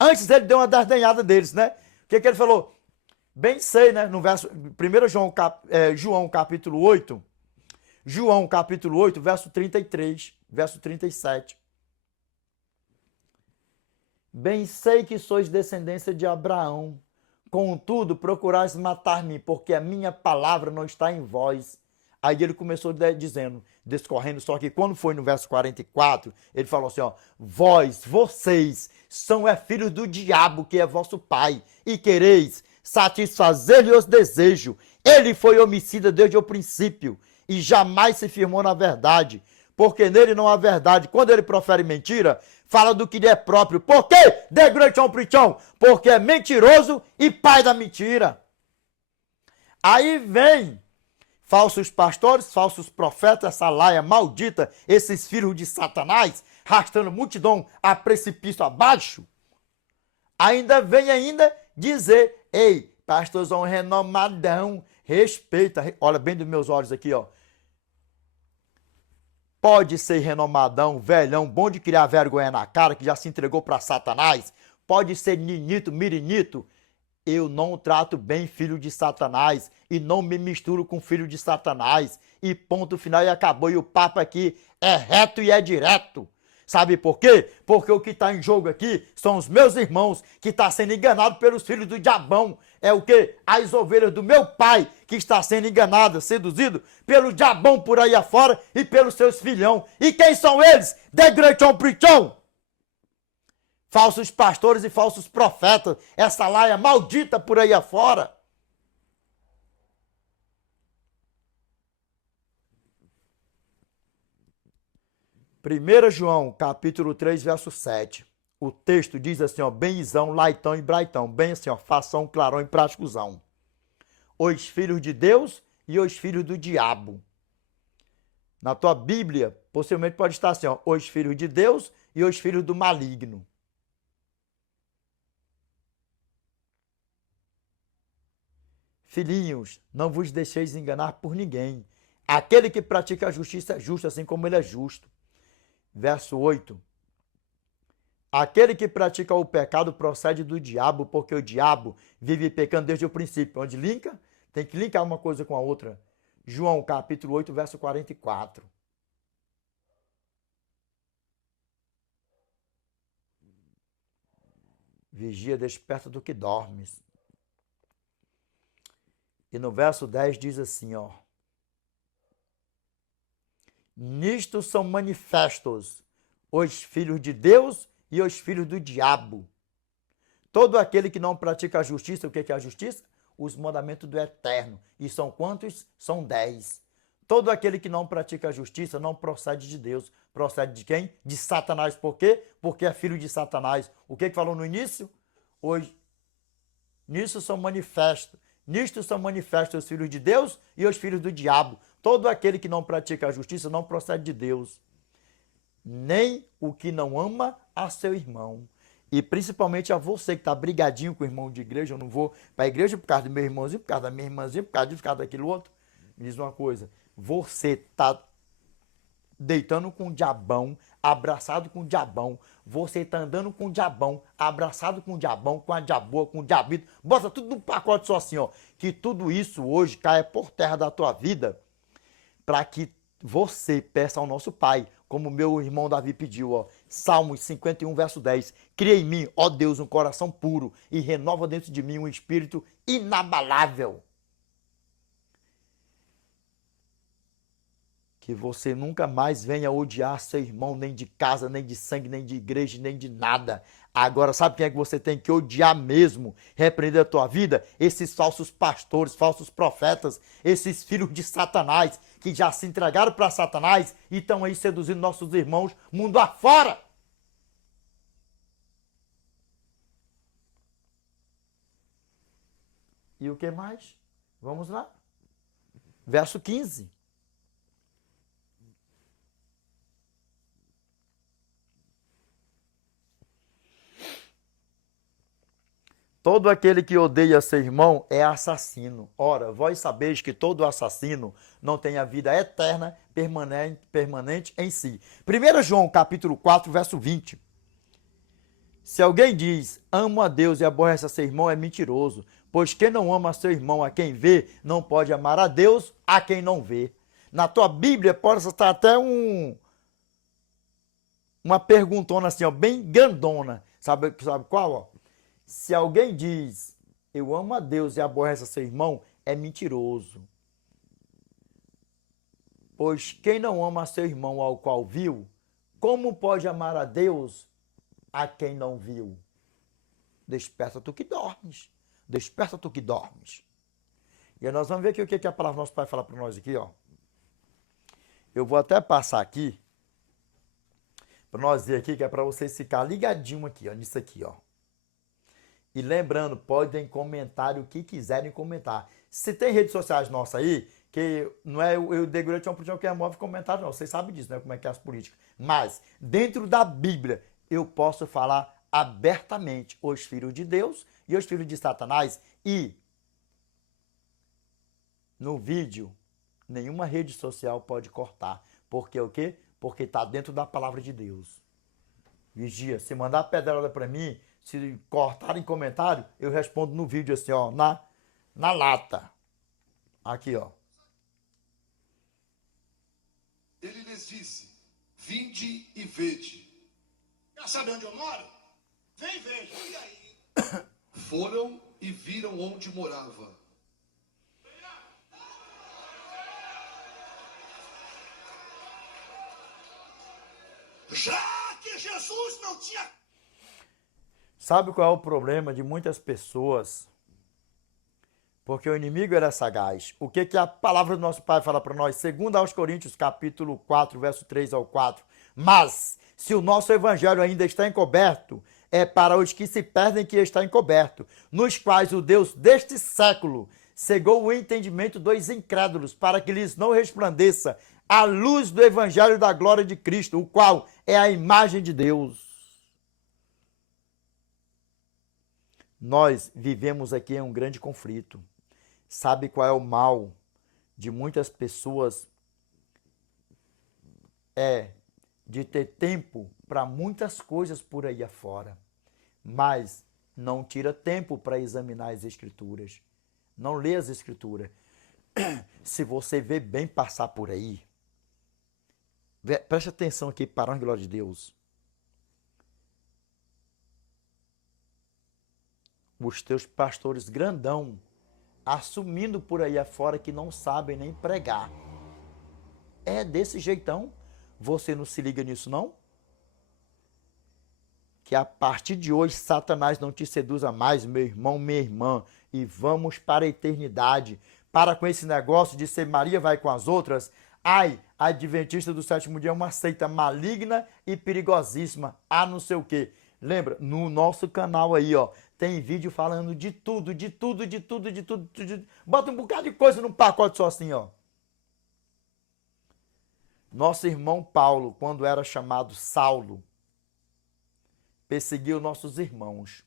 Antes ele deu uma desdenhada deles, né? O que ele falou? Bem sei, né? No verso 1 João capítulo 8, João capítulo 8, verso 33, verso 37. Bem sei que sois descendência de Abraão, contudo procurais matar-me, porque a minha palavra não está em vós. Aí ele começou dizendo, discorrendo, só que quando foi no verso 44, ele falou assim, ó, vocês, são filhos do diabo, que é vosso pai, e quereis satisfazer-lhe os desejos. Ele foi homicida desde o princípio, e jamais se firmou na verdade, porque nele não há verdade. Quando ele profere mentira, fala do que lhe é próprio. Por quê? De grande prichão, porque é mentiroso e pai da mentira. Aí vem falsos pastores, falsos profetas, essa laia maldita, esses filhos de Satanás, arrastando multidão a precipício abaixo. Ainda vem dizer, ei, pastorzão renomadão, respeita, olha bem dos meus olhos aqui, ó. Pode ser renomadão, velhão, bom de criar vergonha na cara, que já se entregou para Satanás. Pode ser ninito, mirinito. Eu não trato bem filho de Satanás e não me misturo com filho de Satanás. E ponto final e acabou. E o papo aqui é reto e é direto. Sabe por quê? Porque o que está em jogo aqui são os meus irmãos que estão sendo enganados pelos filhos do diabão. É o quê? As ovelhas do meu pai que está sendo enganada, seduzido pelo diabão por aí afora e pelos seus filhão. E quem são eles? De grande prichão. Falsos pastores e falsos profetas. Essa laia maldita por aí afora. Primeira João, capítulo 3, verso 7. O texto diz assim, ó, benzão, laitão e braitão. Bem assim, ó, fação, clarão e práticozão. Os filhos de Deus e os filhos do diabo. Na tua Bíblia, possivelmente pode estar assim, ó, os filhos de Deus e os filhos do maligno. Filhinhos, não vos deixeis enganar por ninguém. Aquele que pratica a justiça é justo, assim como ele é justo. Verso 8. Aquele que pratica o pecado procede do diabo, porque o diabo vive pecando desde o princípio. Onde linka? Tem que linkar uma coisa com a outra. João, capítulo 8, verso 44. Vigia, desperta do que dormes. E no verso 10 diz assim, ó. Nisto são manifestos os filhos de Deus e os filhos do diabo. Todo aquele que não pratica a justiça, o que é a justiça? Os mandamentos do Eterno. E são quantos? São 10. Todo aquele que não pratica a justiça não procede de Deus. Procede de quem? De Satanás. Por quê? Porque é filho de Satanás. O que falou no início? Hoje. Nisto são manifestos os filhos de Deus e os filhos do diabo. Todo aquele que não pratica a justiça não procede de Deus. Nem o que não ama a seu irmão. E principalmente a você que está brigadinho com o irmão de igreja. Eu não vou para a igreja por causa do meu irmãozinho, por causa da minha irmãzinha, por causa disso, por causa daquilo outro. Me diz uma coisa. Você está deitando com o diabão, abraçado com o diabão. Você está andando com o diabão, abraçado com o diabão, com a diaboa, com o diabito. Bota tudo num pacote só assim, ó. Que tudo isso hoje caia por terra da tua vida, para que você peça ao nosso Pai, como meu irmão Davi pediu, ó. Salmos 51, verso 10. Cria em mim, ó Deus, um coração puro e renova dentro de mim um espírito inabalável. Que você nunca mais venha odiar seu irmão, nem de casa, nem de sangue, nem de igreja, nem de nada. Agora, sabe quem é que você tem que odiar mesmo? Repreender a tua vida? Esses falsos pastores, falsos profetas, esses filhos de Satanás, que já se entregaram para Satanás e estão aí seduzindo nossos irmãos mundo afora. E o que mais? Vamos lá. Verso 15. Todo aquele que odeia seu irmão é assassino. Ora, vós sabeis que todo assassino não tem a vida eterna, permanente em si. 1 João, capítulo 4, verso 20. Se alguém diz, amo a Deus e aborrece a seu irmão, é mentiroso. Pois quem não ama a seu irmão a quem vê, não pode amar a Deus a quem não vê. Na tua Bíblia pode estar até uma perguntona assim, ó, bem grandona. Sabe qual? Ó? Se alguém diz, eu amo a Deus e aborrece a seu irmão, é mentiroso. Pois quem não ama a seu irmão ao qual viu, como pode amar a Deus a quem não viu? Desperta tu que dormes. Desperta tu que dormes. E aí nós vamos ver aqui o que a palavra do nosso Pai fala para nós aqui, ó. Eu vou até passar aqui, para nós ver aqui, que é para vocês ficar ligadinho aqui, ó, nisso aqui, ó. E lembrando, podem comentar o que quiserem comentar. Se tem redes sociais nossas aí, que não é eu durante uma política que é móvel comentário, não. Vocês sabem disso, né? Como é que é as políticas. Mas, dentro da Bíblia, eu posso falar abertamente os filhos de Deus e os filhos de Satanás. E no vídeo, nenhuma rede social pode cortar. Porque o quê? Porque está dentro da palavra de Deus. Vigia, se mandar pedrada para mim, se cortarem comentário, eu respondo no vídeo assim, ó, na lata. Aqui, ó. Ele lhes disse, vinde e vede. Quer saber onde eu moro? Vem e veja. E aí? Foram e viram onde morava. Já que Jesus não tinha... Sabe qual é o problema de muitas pessoas? Porque o inimigo era sagaz. O que a palavra do nosso Pai fala para nós? Segundo aos Coríntios, capítulo 4, verso 3 ao 4. Mas, se o nosso evangelho ainda está encoberto, é para os que se perdem que está encoberto, nos quais o Deus deste século cegou o entendimento dos incrédulos, para que lhes não resplandeça a luz do evangelho da glória de Cristo, o qual é a imagem de Deus. Nós vivemos aqui em um grande conflito. Sabe qual é o mal de muitas pessoas? É de ter tempo para muitas coisas por aí afora, mas não tira tempo para examinar as Escrituras. Não lê as Escrituras. Se você vê bem passar por aí, preste atenção aqui, para a glória de Deus. Os teus pastores grandão assumindo por aí afora que não sabem nem pregar. É desse jeitão. Você não se liga nisso, não? Que a partir de hoje Satanás não te seduza mais, meu irmão, minha irmã, e vamos para a eternidade. Para com esse negócio de ser Maria vai com as outras. Ai, a Adventista do Sétimo Dia é uma seita maligna e perigosíssima. Ah, não sei o quê. Lembra, no nosso canal aí, ó, tem vídeo falando de tudo, de tudo, de tudo, de tudo, de tudo. Bota um bocado de coisa num pacote só assim, ó. Nosso irmão Paulo, quando era chamado Saulo, perseguiu nossos irmãos.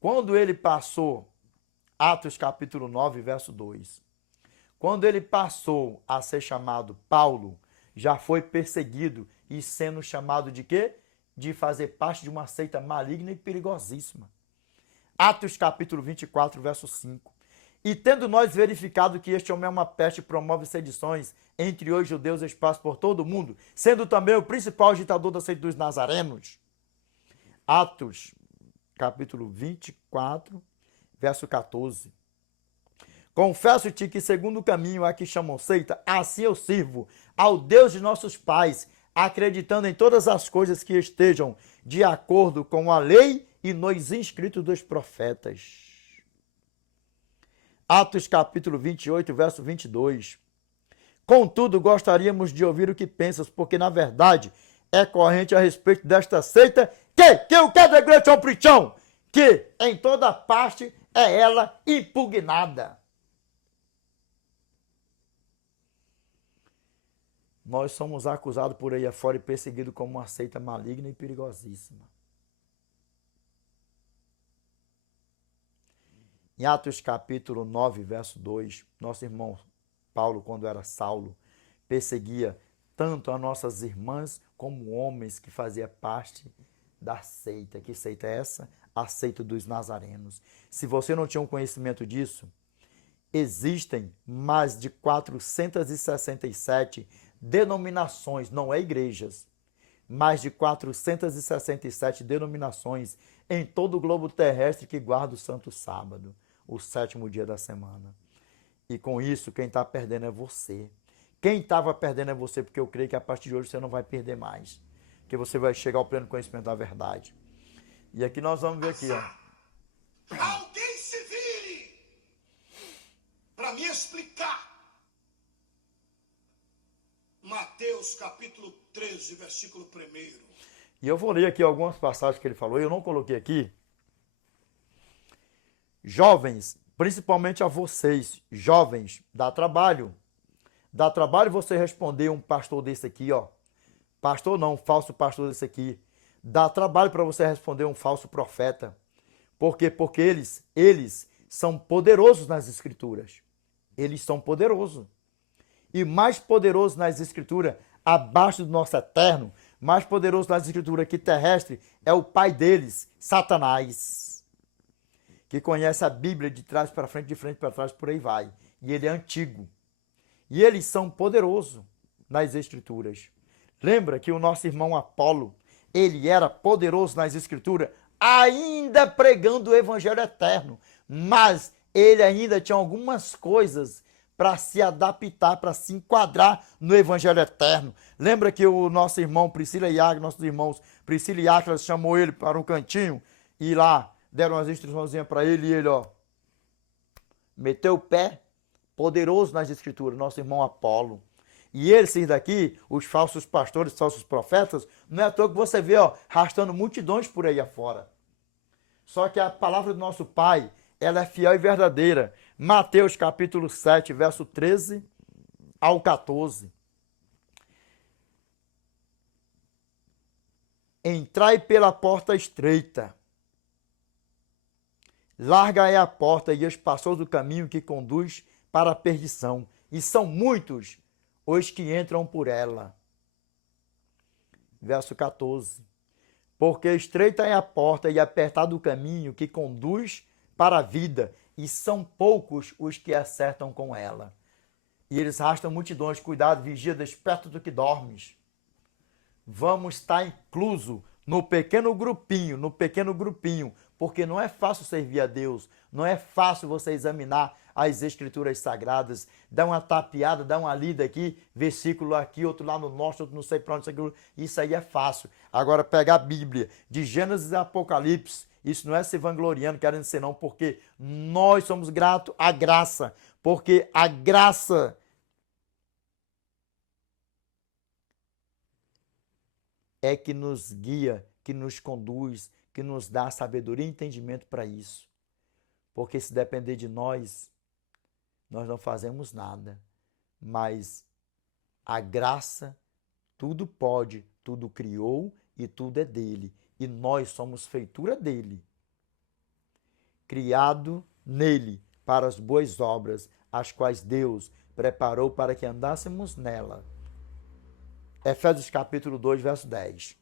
Quando ele passou, Atos capítulo 9, verso 2, quando ele passou a ser chamado Paulo, já foi perseguido e sendo chamado de quê? De fazer parte de uma seita maligna e perigosíssima. Atos capítulo 24, verso 5. E tendo nós verificado que este homem é uma peste e promove sedições entre os judeus espalhados por todo o mundo, sendo também o principal agitador da seita dos nazarenos. Atos capítulo 24, verso 14. Confesso-te que segundo o caminho a que chamam seita, assim eu sirvo ao Deus de nossos pais, acreditando em todas as coisas que estejam de acordo com a lei e nos inscritos dos profetas. Atos capítulo 28, verso 22. Contudo, gostaríamos de ouvir o que pensas, porque na verdade é corrente a respeito desta seita que o que é grande ao prichão, que em toda parte é ela impugnada. Nós somos acusados por aí afora e perseguidos como uma seita maligna e perigosíssima. Em Atos capítulo 9, verso 2, nosso irmão Paulo, quando era Saulo, perseguia tanto as nossas irmãs como homens que faziam parte da seita. Que seita é essa? A seita dos nazarenos. Se você não tinha um conhecimento disso, existem mais de 467 denominações, não é igrejas, mais de 467 denominações em todo o globo terrestre que guarda o Santo Sábado, o 7º dia da semana. E com isso, quem está perdendo é você. Quem estava perdendo é você, porque eu creio que a partir de hoje você não vai perder mais. Que você vai chegar ao pleno conhecimento da verdade. E aqui nós vamos ver aqui, ó. Alguém se vire para me explicar. Mateus capítulo 13, versículo 1. E eu vou ler aqui algumas passagens que ele falou. Eu não coloquei aqui. Jovens, principalmente a vocês, jovens, dá trabalho. Dá trabalho você responder um pastor desse aqui, ó. Pastor não, falso pastor desse aqui. Dá trabalho para você responder um falso profeta. Por quê? Porque eles são poderosos nas escrituras. Eles são poderosos. E mais poderoso nas escrituras, abaixo do nosso eterno, mais poderoso nas escrituras que terrestre, é o pai deles, Satanás. Que conhece a Bíblia de trás para frente, de frente para trás, por aí vai. E ele é antigo. E eles são poderosos nas escrituras. Lembra que o nosso irmão Apolo, ele era poderoso nas escrituras, ainda pregando o evangelho eterno, mas ele ainda tinha algumas coisas para se adaptar, para se enquadrar no evangelho eterno. Lembra que o nosso irmão Priscila e Águila, nossos irmãos Priscila e Águila, chamou ele para um cantinho e lá deram umas instruções para ele e ele, ó, meteu o pé, poderoso nas escrituras, nosso irmão Apolo. E esses daqui, os falsos pastores, falsos profetas, não é à toa que você vê, ó, arrastando multidões por aí afora. Só que a palavra do nosso Pai, ela é fiel e verdadeira. Mateus capítulo 7, verso 13 ao 14. Entrai pela porta estreita. Larga é a porta e espaçoso o caminho que conduz para a perdição. E são muitos os que entram por ela. Verso 14. Porque estreita é a porta e apertado o caminho que conduz para a vida, e são poucos os que acertam com ela. E eles arrastam multidões. Cuidado, vigia, desperta do que dormes. Vamos estar incluso no pequeno grupinho, porque não é fácil servir a Deus, não é fácil você examinar as escrituras sagradas, dar uma tapeada, dar uma lida aqui, versículo aqui, outro lá no norte, outro não sei para onde, isso aí é fácil. Agora pegar a Bíblia, de Gênesis a Apocalipse, isso não é se vangloriando, querendo ser não, porque nós somos gratos à graça, porque a graça é que nos guia, que nos conduz, que nos dá sabedoria e entendimento para isso. Porque se depender de nós não fazemos nada. Mas a graça, tudo pode, tudo criou e tudo é dele. E nós somos feitura dele. Criado nele para as boas obras, as quais Deus preparou para que andássemos nela. Efésios capítulo 2, verso 10.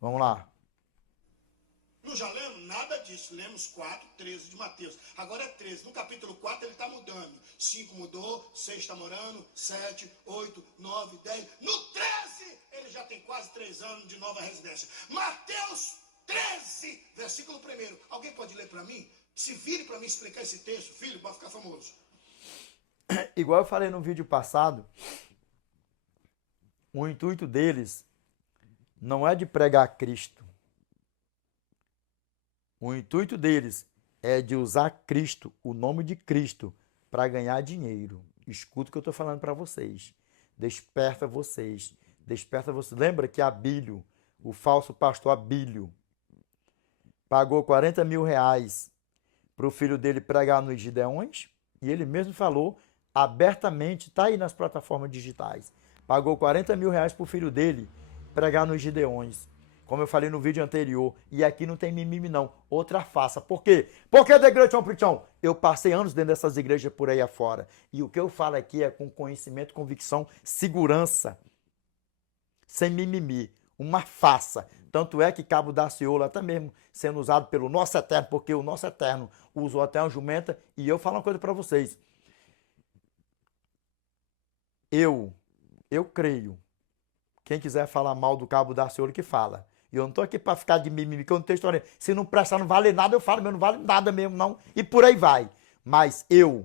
Vamos lá. Não já lemos nada disso. Lemos 4, 13 de Mateus. Agora é 13. No capítulo 4 ele está mudando. 5 mudou, 6 está morando, 7, 8, 9, 10. No 13 ele já tem quase 3 anos de nova residência. Mateus 13, versículo 1. Alguém pode ler para mim? Se vire para mim explicar esse texto, filho, para ficar famoso. Igual eu falei no vídeo passado, o intuito deles não é de pregar Cristo. O intuito deles é de usar Cristo, o nome de Cristo, para ganhar dinheiro. Escuta o que eu estou falando para vocês. Desperta vocês. Desperta vocês. Lembra que Abílio, o falso pastor Abílio, pagou 40 mil reais para o filho dele pregar nos Gideões? E ele mesmo falou abertamente, está aí nas plataformas digitais. Pagou 40 mil reais para o filho dele pregar nos Gideões. Como eu falei no vídeo anterior, e aqui não tem mimimi não, outra faça. Por quê? Porque da igreja Prichão, eu passei anos dentro dessas igrejas por aí afora. E o que eu falo aqui é com conhecimento, convicção, segurança. Sem mimimi. Uma faça. Tanto é que Cabo da Ciolo, até mesmo sendo usado pelo nosso Eterno, porque o nosso Eterno usou até uma jumenta. E eu falo uma coisa para vocês. Eu creio. Quem quiser falar mal do Cabo da Ciolo, que fala. E eu não estou aqui para ficar de mimimi, que eu não tenho história. Se não prestar, não vale nada, eu falo, meu, não vale nada mesmo, não. E por aí vai. Mas eu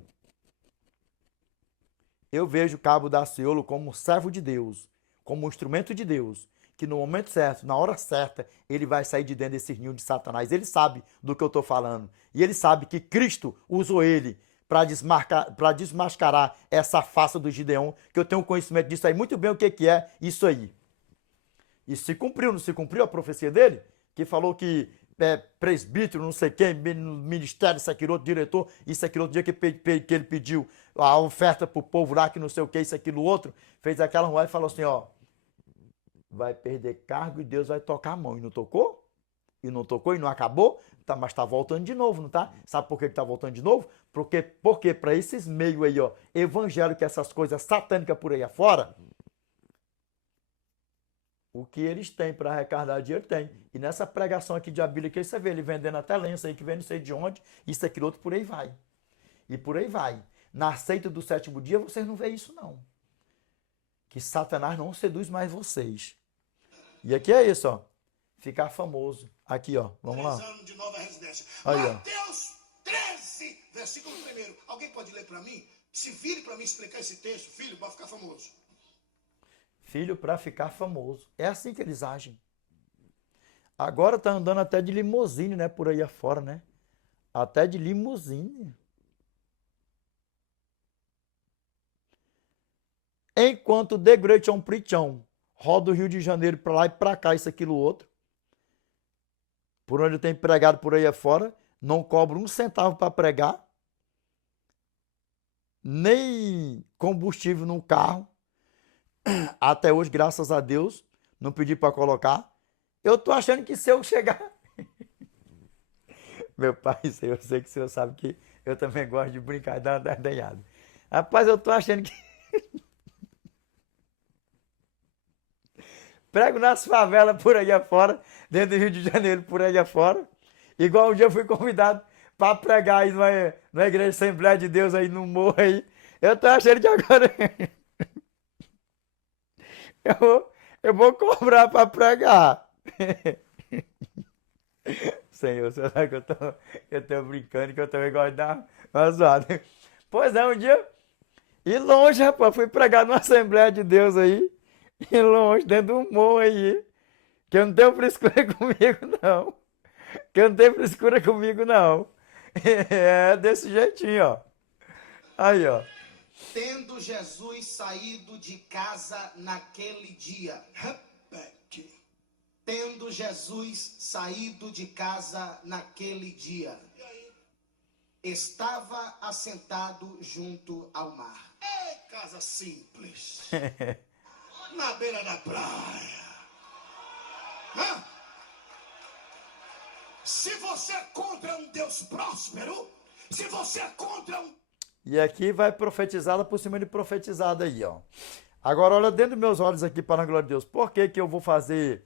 vejo o Cabo da Ciolo como servo de Deus, como um instrumento de Deus, que no momento certo, na hora certa, ele vai sair de dentro desse ninho de Satanás. Ele sabe do que eu estou falando. E ele sabe que Cristo usou ele para desmascarar essa farsa do Gideão, que eu tenho conhecimento disso aí, muito bem o que é isso aí. E se cumpriu, não se cumpriu a profecia dele? Que falou que presbítero, não sei quem, ministério, isso, aquilo, outro diretor, isso, aquilo, outro dia que ele pediu a oferta pro povo lá, que não sei o que, isso, aquilo, outro, fez aquela ruim e falou assim, ó, vai perder cargo e Deus vai tocar a mão. E não tocou? E não tocou e não acabou? Tá, mas tá voltando de novo, não tá? Sabe por que tá voltando de novo? Porque para esses meios aí, ó, evangélicos, essas coisas satânicas por aí afora, o que eles têm para arrecadar dinheiro, tem. E nessa pregação aqui de Abília, que você vê ele vendendo até lenço aí, que vem não sei de onde, isso, aquilo, outro, por aí vai. E por aí vai. Na seita do sétimo dia, vocês não veem isso, não. Que Satanás não seduz mais vocês. E aqui é isso, ó. Ficar famoso. Aqui, ó. Vamos lá. 3 anos de nova residência. Aí, ó. Mateus 13, versículo 1. Alguém pode ler para mim? Se vire para mim explicar esse texto, filho, vai ficar famoso. Filho para ficar famoso. É assim que eles agem. Agora tá andando até de limusine, né? Por aí afora, né? Até de limusine. Enquanto The Great on Preachão roda o Rio de Janeiro para lá e para cá, isso, aquilo, outro. Por onde tem pregado por aí afora, não cobra um centavo para pregar, nem combustível no carro. Até hoje, graças a Deus, não pedi para colocar. Eu tô achando que se eu chegar... Meu pai, eu sei que o senhor sabe que eu também gosto de brincar e dar uma desenhada. Rapaz, eu tô achando que... Prego nas favelas por aí afora, dentro do Rio de Janeiro por aí afora. Igual um dia eu fui convidado para pregar aí na Igreja Assembleia de Deus aí no morro aí. Eu tô achando que agora eu vou cobrar para pregar. Senhor, você sabe que eu tô brincando, que eu também gosto de dar uma zoada. Pois é, um dia, e longe, rapaz, fui pregar numa Assembleia de Deus aí. E longe, dentro do morro aí. Que eu não tenho frescura comigo, não. Que eu não tenho frescura comigo, não. É desse jeitinho, ó. Aí, ó. Tendo Jesus saído de casa naquele dia. Repete. Tendo Jesus saído de casa naquele dia. Estava assentado junto ao mar. É casa simples. Na beira da praia. Hã? Se você é contra um Deus próspero, se você é contra um... E aqui vai profetizada por cima de profetizada aí, ó. Agora, olha dentro dos meus olhos aqui, para a glória de Deus. Por que que eu vou fazer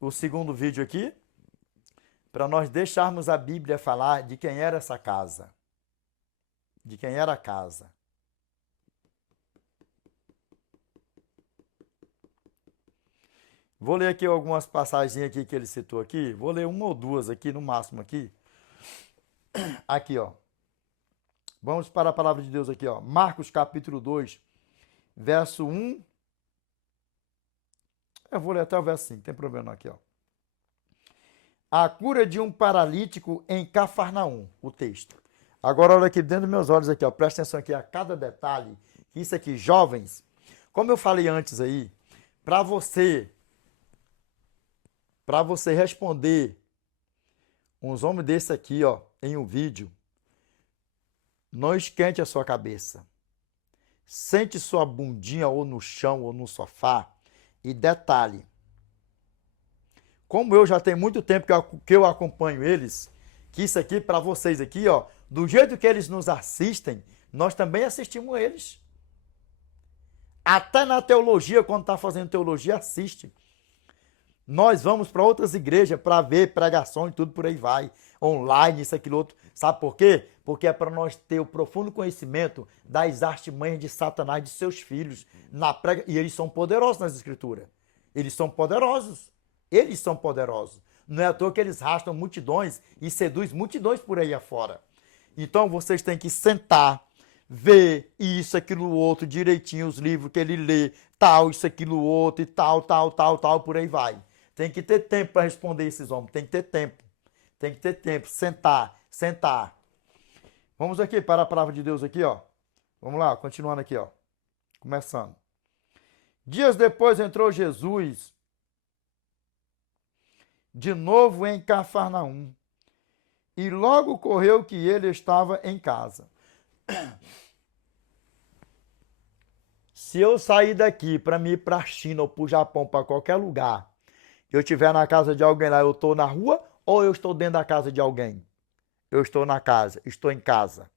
o segundo vídeo aqui? Para nós deixarmos a Bíblia falar de quem era essa casa. De quem era a casa. Vou ler aqui algumas passagens aqui que ele citou aqui. Vou ler uma ou duas aqui, no máximo aqui. Aqui, ó. Vamos para a palavra de Deus aqui, ó. Marcos capítulo 2, verso 1. Eu vou ler até o verso 5, não tem problema não aqui, ó. A cura de um paralítico em Cafarnaum, o texto. Agora olha aqui dentro dos meus olhos aqui, ó. Presta atenção aqui a cada detalhe. Isso aqui, jovens, como eu falei antes aí, para você responder uns homens desse aqui, ó, em um vídeo, não esquente a sua cabeça. Sente sua bundinha ou no chão ou no sofá e detalhe. Como eu já tenho muito tempo que eu acompanho eles, que isso aqui para vocês aqui, ó, do jeito que eles nos assistem, nós também assistimos eles. Até na teologia, quando está fazendo teologia, assiste. Nós vamos para outras igrejas para ver pregação e tudo por aí vai. Online, isso, aquilo, outro. Sabe por quê? Porque é para nós ter o profundo conhecimento das artimanhas de Satanás, de seus filhos. E eles são poderosos nas escrituras. Eles são poderosos. Eles são poderosos. Não é à toa que eles arrastam multidões e seduzem multidões por aí afora. Então vocês têm que sentar, ver isso, aquilo, outro, direitinho, os livros que ele lê, tal, isso, aquilo, outro, e tal, por aí vai. Tem que ter tempo para responder esses homens, tem que ter tempo. Tem que ter tempo, sentar. Vamos aqui para a palavra de Deus aqui, ó. Vamos lá, continuando aqui, ó. Começando. Dias depois entrou Jesus de novo em Cafarnaum. E logo correu que ele estava em casa. Se eu sair daqui para ir para a China ou para o Japão, para qualquer lugar, eu estiver na casa de alguém lá, eu estou na rua ou eu estou dentro da casa de alguém? Eu estou na casa, estou em casa.